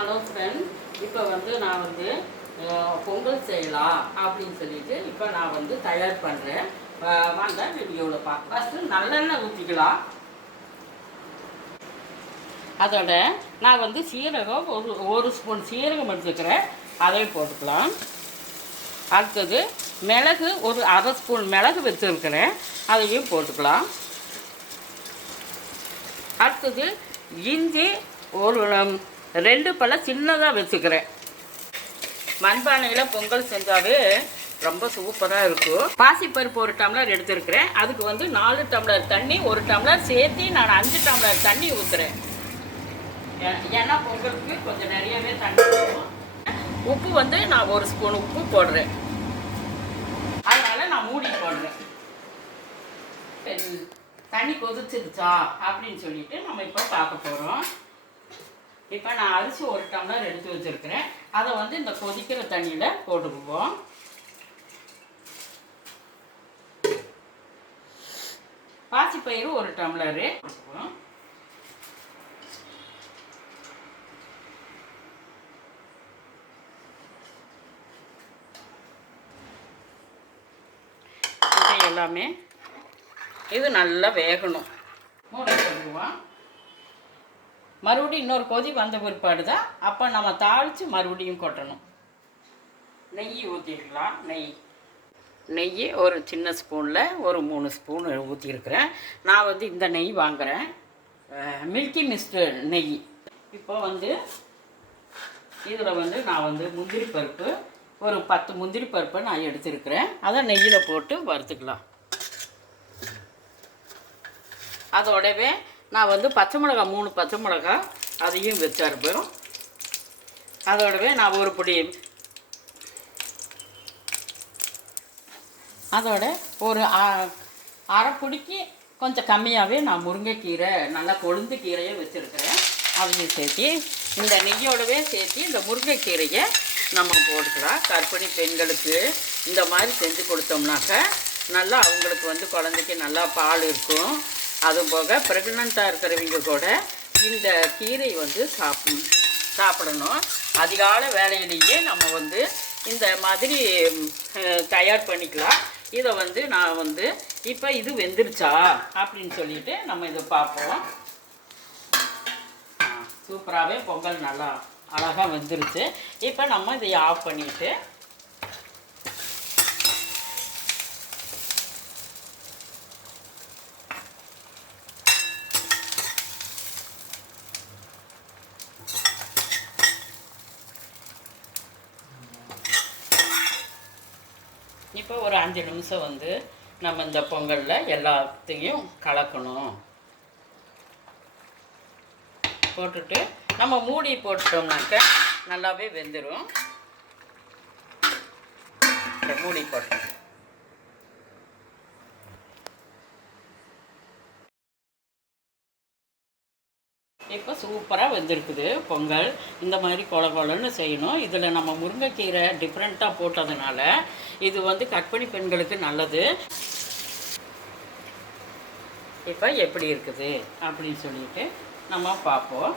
Hello friend, இப்போ நான் பொங்கல் செய்யலாம் அப்படின்னு சொல்லிட்டு இப்போ நான் தயார் பண்ணுறேன். வாங்க வீடியோவில் பார்க்க. ஃபஸ்ட்டு நல்லெண்ணெய் ஊற்றிக்கலாம். அதோட நான் சீரகம் ஒரு ஸ்பூன் சீரகம் எடுத்துக்கிறேன், அதையும் போட்டுக்கலாம். அடுத்தது மிளகு ஒரு அரை ஸ்பூன் மிளகு வச்சுருக்கிறேன், அதையும் போட்டுக்கலாம். அடுத்தது இஞ்சி ஒரு 2 பழம் சின்னதாக வச்சுக்கிறேன். மண்பானையில் பொங்கல் செஞ்சாவே ரொம்ப சூப்பராக இருக்கும். பாசிப்பருப்பு ஒரு டம்ளர் எடுத்துருக்கிறேன், அதுக்கு 4 டம்ளர் தண்ணி, 1 டம்ளர் சேர்த்து நான் 5 டம்ளர் தண்ணி ஊற்றுறேன். ஏன்னா பொங்கலுக்கு கொஞ்சம் நிறையவே தண்ணி ஊற்றும். உப்பு நான் 1 ஸ்பூன் உப்பு போடுறேன், அதனால் நான் மூடி போடுறேன். தண்ணி கொதிச்சிருச்சா அப்படின்னு சொல்லிட்டு நம்ம இப்போ பார்க்க போகிறோம். இப்போ நான் அரிசி 1 டம்ளர் எடுத்து வச்சுருக்கிறேன், அதை இந்த கொதிக்கிற தண்ணியில் போட்டுக்குவோம். பாசிப்பயிறு 1 டம்ளரு வச்சுக்குவோம். எல்லாமே இது நல்லா வேகணும். மூடி போட்டுக்குவோம். மறுபடியும் இன்னொரு கொதி வந்த பிற்பாடு தான் அப்போ நம்ம தாளித்து மறுபடியும் கொட்டணும். நெய் ஊற்றிருக்கலாம். நெய் ஒரு சின்ன ஸ்பூனில் ஒரு 3 ஸ்பூன் ஊற்றிருக்கிறேன். நான் இந்த நெய் வாங்குகிறேன், மில்கி மிஸ்ட் நெய். இப்போ இதில் நான் முந்திரி பருப்பு ஒரு 10 முந்திரி பருப்பை நான் எடுத்துருக்கிறேன், அதை நெய்யில் போட்டு வறுத்துக்கலாம். அதோடவே நான் பச்சை மிளகா 3 பச்சை மிளகா அதையும் வச்சிருப்போம். அதோடவே நான் ஒரு பொடி, அதோட ஒரு அரை பொடிக்கு கொஞ்சம் கம்மியாகவே நான் முருங்கைக்கீரை நல்லா கொழுந்து கீரையை வச்சுருக்கிறேன், அதையும் சேர்த்து இந்த நெய்யோடவே சேர்த்து இந்த முருங்கைக்கீரையை நம்ம போட்டுக்கலாம். கர்ப்பிணி பெண்களுக்கு இந்த மாதிரி செஞ்சு கொடுத்தோம்னாக்க நல்லா அவங்களுக்கு குழந்தைக்கு நல்லா பால் இருக்கும். அதுபோக ப்ரெக்னெண்ட்டாக இருக்கிறவங்க கூட இந்த கீரை சாப்பிடணும். அதிகால வேலையிலேயே நம்ம இந்த மாதிரி தயார் பண்ணிக்கலாம். இதை நான் இப்போ இது வெந்துருச்சா அப்படின்னு சொல்லிட்டு நம்ம இதை பார்ப்போம். சூப்பராகவே பொங்கல் நல்லா அழகாக வெந்துருச்சு. இப்போ நம்ம இதை ஆஃப் பண்ணிவிட்டு இப்போ ஒரு 5 நிமிஷம் நம்ம இந்த பொங்கலில் எல்லாத்தையும் கலக்கணும். போட்டுட்டு நம்ம மூடி போட்டோம்னாக்க நல்லாவே வெந்துடும். மூடி போட்டோம். இப்போ சூப்பராக வெந்திருக்குது பொங்கல். இந்த மாதிரி கொலன்னு செய்யணும். இதில் நம்ம முருங்கைக்கீரை டிஃப்ரெண்ட்டாக போட்டதுனால இது கர்ப்பிணி பெண்களுக்கு நல்லது. இப்போ எப்படி இருக்குது அப்படின்னு சொல்லிட்டு நம்ம பார்ப்போம்.